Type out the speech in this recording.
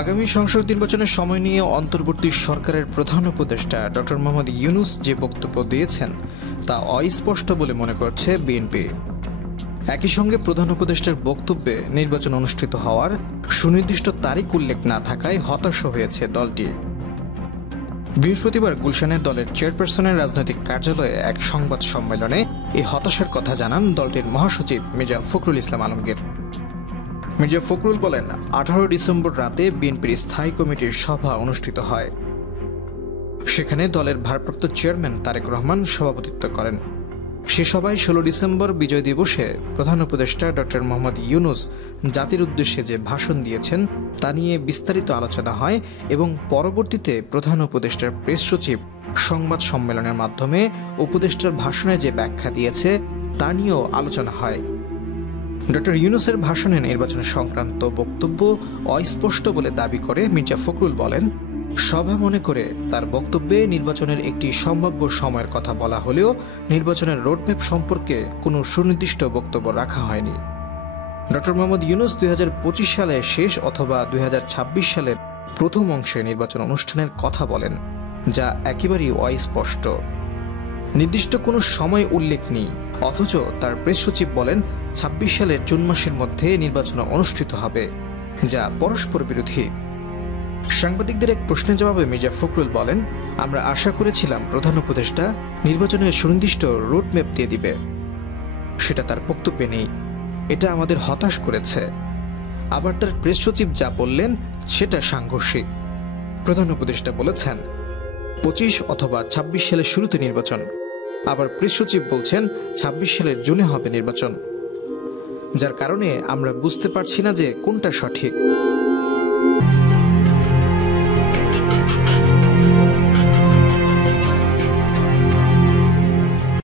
আগামী সংসদ নির্বাচনের সময় নিয়ে অন্তর্বর্তী সরকারের প্রধান উপদেষ্টা ডক্টর মোহাম্মদ ইউনূস যে বক্তব্য দিয়েছেন তা অস্পষ্ট বলে মনে করছে বিএনপি। একই সঙ্গে প্রধান উপদেষ্টার বক্তব্যে নির্বাচন অনুষ্ঠিত হওয়ার সুনির্দিষ্ট তারিখ উল্লেখ না থাকায় হতাশ হয়েছে দলটি। বৃহস্পতিবার গুলশানে দলের চেয়ারপারসনের রাজনৈতিক কার্যালয়ে এক সংবাদ সম্মেলনে এই হতাশার কথা জানান দলটির মহাসচিব মির্জা ফখরুল ইসলাম আলমগীর। মির্জা ফখরুল বলেন, 18 ডিসেম্বর রাতে বিএনপির স্থায়ী কমিটির সভা অনুষ্ঠিত হয়। সেখানে দলের ভারপ্রাপ্ত চেয়ারম্যান তারেক রহমান সভাপতিত্ব করেন। সে সভায় 16 ডিসেম্বর বিজয় দিবসে প্রধান উপদেষ্টা ডক্টর মোহাম্মদ ইউনূস জাতির উদ্দেশ্যে যে ভাষণ দিয়েছেন তা নিয়ে বিস্তারিত আলোচনা হয় এবং পরবর্তীতে প্রধান উপদেষ্টার প্রেস সচিব সংবাদ সম্মেলনের মাধ্যমে উপদেষ্টার ভাষণে যে ব্যাখ্যা দিয়েছে তা নিয়েও আলোচনা হয়। ডক্টর ইউনূসের ভাষণে নির্বাচন সংক্রান্ত বক্তব্য অস্পষ্ট বলে দাবি করে মির্জা ফখরুল বলেন, সভা মনে করে তার বক্তব্যে নির্বাচনের একটি সম্ভাব্য সময়ের কথা বলা হলেও নির্বাচনের রোডম্যাপ সম্পর্কে কোনো সুনির্দিষ্ট বক্তব্য রাখা হয়নি। ডক্টর মোহাম্মদ ইউনূস 2025 সালের শেষ অথবা 2026 সালের প্রথম অংশে নির্বাচন অনুষ্ঠানের কথা বলেন, যা একেবারেই অস্পষ্ট। নির্দিষ্ট কোনো সময় উল্লেখ নেই, অথচ তার প্রেস সচিব বলেন 26 সালের জুন মাসের মধ্যে নির্বাচন অনুষ্ঠিত হবে, যা পরস্পর বিরোধী। সাংবাদিকদের এক প্রশ্নের জবাবে মির্জা ফখরুল বলেন, আমরা আশা করেছিলাম প্রধান উপদেষ্টা নির্বাচনের সুনির্দিষ্ট রোডম্যাপ দিয়ে দিবে, সেটা তার বক্তব্যে নেই। এটা আমাদের হতাশ করেছে। আবার তার প্রেস সচিব যা বললেন সেটা সাংঘর্ষিক। প্রধান উপদেষ্টা বলেছেন 25 অথবা 26 সালের শুরুতে নির্বাচন, আবার প্রেস সচিব বলছেন 26 সালের জুনে হবে নির্বাচন, যার কারণে আমরা বুঝতে পারছি না যে কোনটা সঠিক।